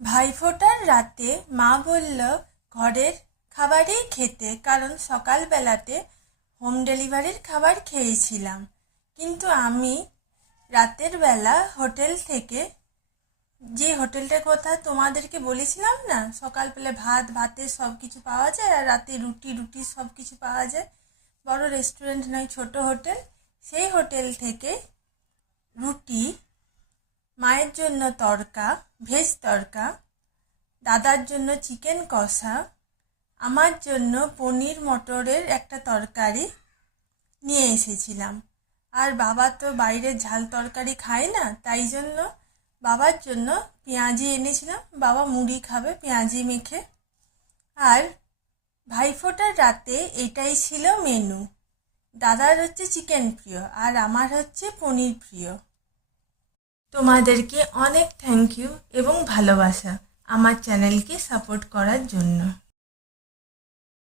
ভাইফোঁটার রাতে মা বলল ঘরের খাবারই খেতে, কারণ সকালবেলাতে হোম ডেলিভারির খাবার খেয়েছিলাম। কিন্তু আমি রাতের বেলা হোটেল থেকে, যে হোটেলটার কথা তোমাদেরকে বলেছিলাম না, সকালবেলা ভাতে সব কিছু পাওয়া যায় আর রাতে রুটি সব কিছু পাওয়া যায়, বড় রেস্টুরেন্ট নয়, ছোট হোটেল, সেই হোটেল থেকে রুটি, মায়ের জন্য তড়কা, ভেজ তড়কা, দাদার জন্য চিকেন কষা, আমার জন্য পনির মটরের একটা তরকারি নিয়ে এসেছিলাম। আর বাবা তো বাইরের ঝাল তরকারি খায় না, তাই জন্য বাবার জন্য পেঁয়াজি এনেছিলাম। বাবা মুড়ি খাবে পেঁয়াজি মেখে। আর ভাইফোঁটার রাতে এটাই ছিল মেনু। দাদার হচ্ছে চিকেন প্রিয় আর আমার হচ্ছে পনির প্রিয়। তোমাদেরকে অনেক থ্যাংক ইউ এবং ভালোবাসা আমার চ্যানেলকে সাপোর্ট করার জন্য।